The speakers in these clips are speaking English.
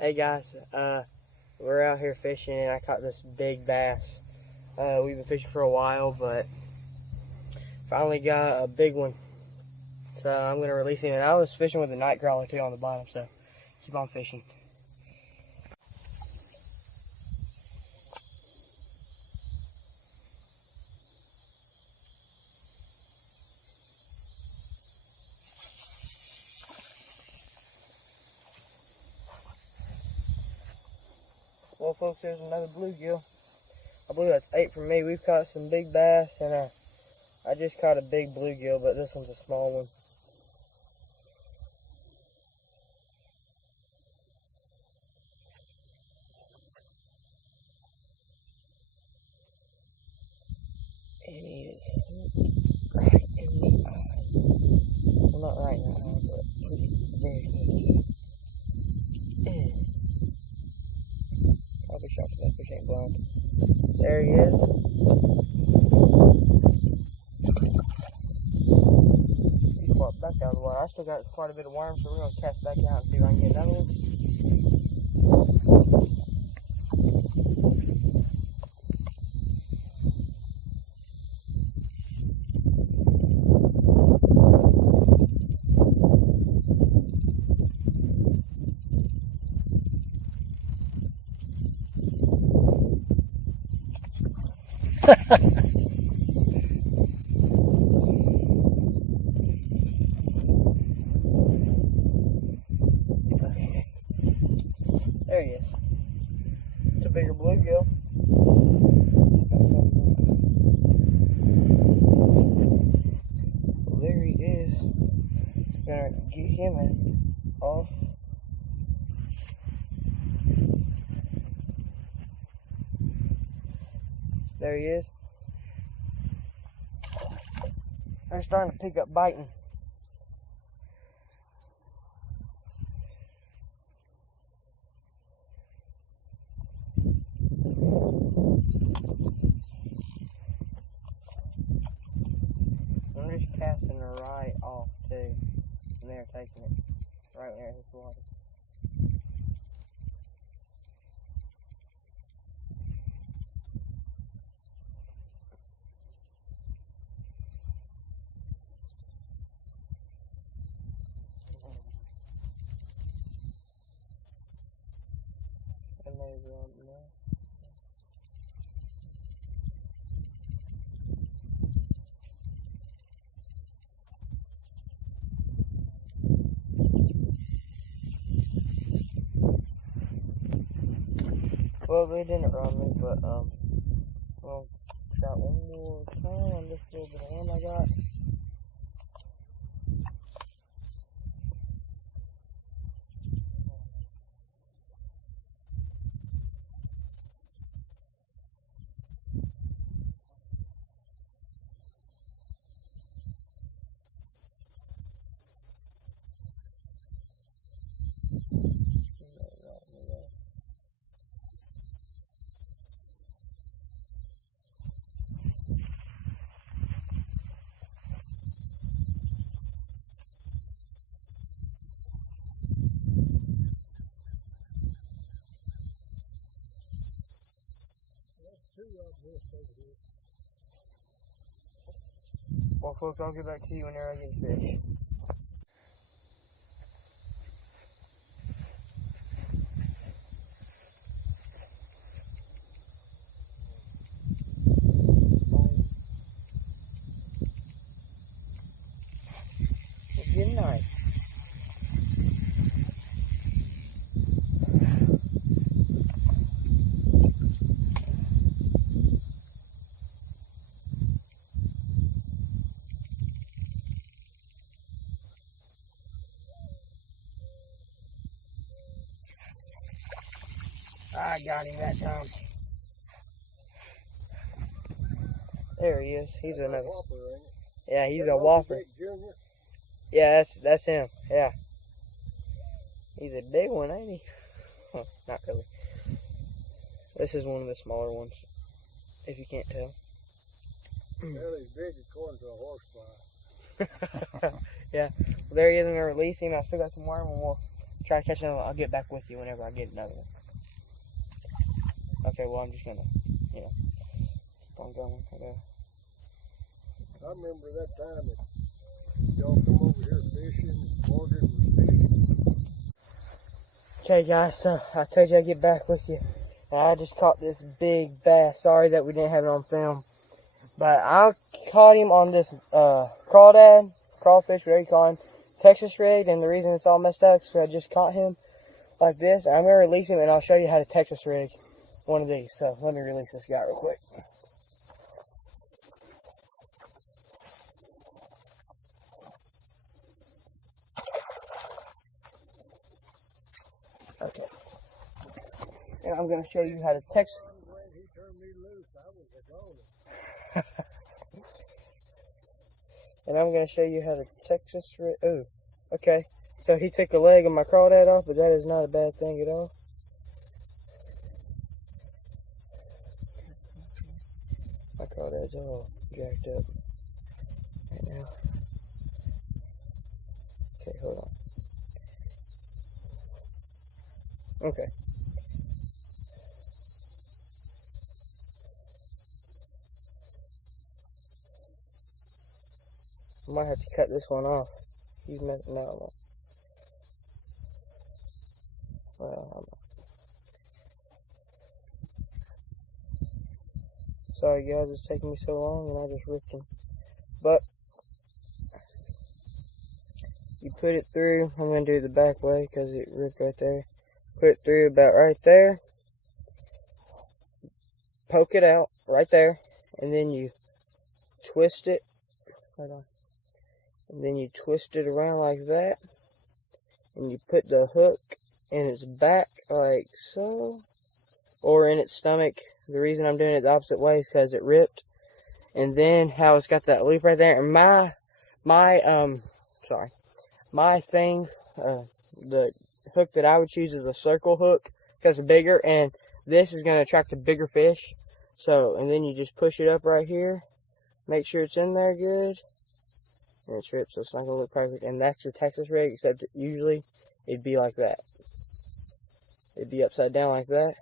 Hey guys, we're out here fishing and I caught this big bass. We've been fishing for a while, but finally got a big one. So I'm gonna release him. And I was fishing with a night crawler too on the bottom, so keep on fishing. Well, folks, there's another bluegill. I believe that's 8 for me. We've caught some big bass, and I just caught a big bluegill, but this one's a small one. And he is right in the eye. Well, not right in the eye, but pretty very close to it. Probably shot that fish ain't blind. There he is. He's walked back out of the water. I still got quite a bit of worms, so we're going to cast back out and see if I can get another one. There he is. It's a bigger bluegill. Well, there he is. Gonna get him off. There he is. They're starting to pick up biting. I'm just casting her right off too. And they're taking it right where it hits the water. And they run now. Well, they didn't run me, but we'll try one more time on this little bit of worm I got. Well, folks, I'll get back to you whenever I get fish. Good night. I got him that time. There he is. He's another. Yeah, he's a whopper. Yeah, that's him. Yeah. He's a big one, ain't he? Huh, not really. This is one of the smaller ones, if you can't tell. Well, he's big according to a horsefly. Yeah. Well, there he is. I'm going to release him. I still got some worm and we'll try to catch another one. I'll get back with you whenever I get another one. Okay, well, I'm just gonna, keep on going. I remember that time that y'all come over here fishing, Morgan was fishing. Okay, guys, so I told you I'd get back with you. And I just caught this big bass. Sorry that we didn't have it on film. But I caught him on this crawdad, crawfish, whatever you call him, Texas rig. And the reason it's all messed up is I just caught him like this. I'm going to release him and I'll show you how to Texas rig one of these. So let me release this guy real quick. Okay. And I'm going to show you how to Texas. When he turned me loose, I was a goner. And I'm going to show you how to Texas rig. Ooh, okay. So he took a leg of my crawdad off, but that is not a bad thing at all. My crawdad's all jacked up right now. Okay, hold on. Okay. I might have to cut this one off. He's not, no, I won't. Well, I'm not. Sorry guys, it's taking me so long and I just ripped him. But you put it through, I'm going to do the back way because it ripped right there. Put it through about right there. Poke it out right there. And then you twist it. Hold on. And then you twist it around like that. And you put the hook in its back like so. Or in its stomach. The reason I'm doing it the opposite way is because it ripped. And then how it's got that loop right there. And my thing, the hook that I would choose is a circle hook because it's bigger. And this is going to attract a bigger fish. So, and then you just push it up right here. Make sure it's in there good. And it's ripped, so it's not going to look perfect. And that's your Texas rig, except usually it'd be like that. It'd be upside down like that.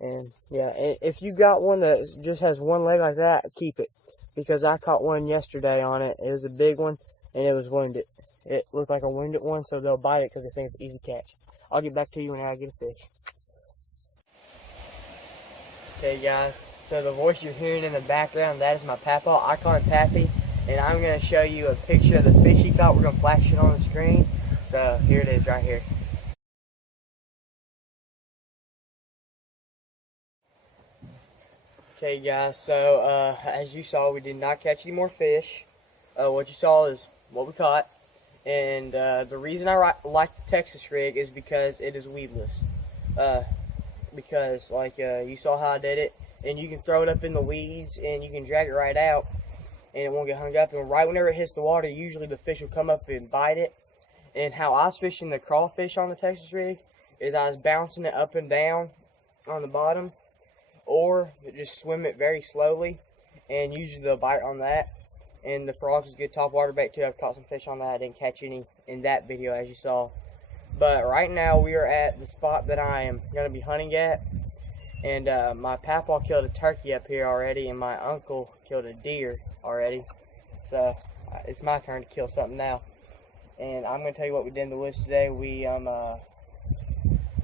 And yeah, if you got one that just has one leg like that, keep it. Because I caught one yesterday on it. It was a big one, and it was wounded. It looked like a wounded one, so they'll bite it because they think it's easy catch. I'll get back to you when I get a fish. Okay guys, so the voice you're hearing in the background, that is my papa. I call him Pappy, and I'm going to show you a picture of the fish he caught. We're going to flash it on the screen. So here it is right here. Okay guys, so as you saw, we did not catch any more fish. What you saw is what we caught. And the reason I like the Texas rig is because it is weedless. Because like you saw how I did it, and you can throw it up in the weeds and you can drag it right out and it won't get hung up. And right whenever it hits the water, usually the fish will come up and bite it. And how I was fishing the crawfish on the Texas rig is I was bouncing it up and down on the bottom, or just swim it very slowly, and usually they'll bite on that. And the frogs is good top water bait too. I've caught some fish on that. I didn't catch any in that video as you saw. But right now we are at the spot that I am going to be hunting at. And my papa killed a turkey up here already, and my uncle killed a deer already. So it's my turn to kill something now. And I'm going to tell you what we did in the woods today. We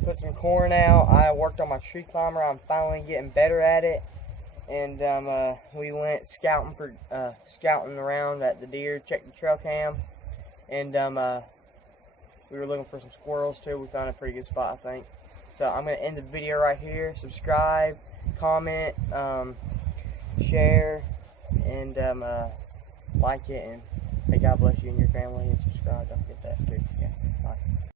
put some corn out. I worked on my tree climber. I'm finally getting better at it. And we went scouting around at the deer, checked the trail cam, and we were looking for some squirrels too. We found a pretty good spot, I think. So I'm going to end the video right here. Subscribe, comment, share, and like it. And may God bless you and your family, and subscribe. Don't forget that too. Yeah. Bye.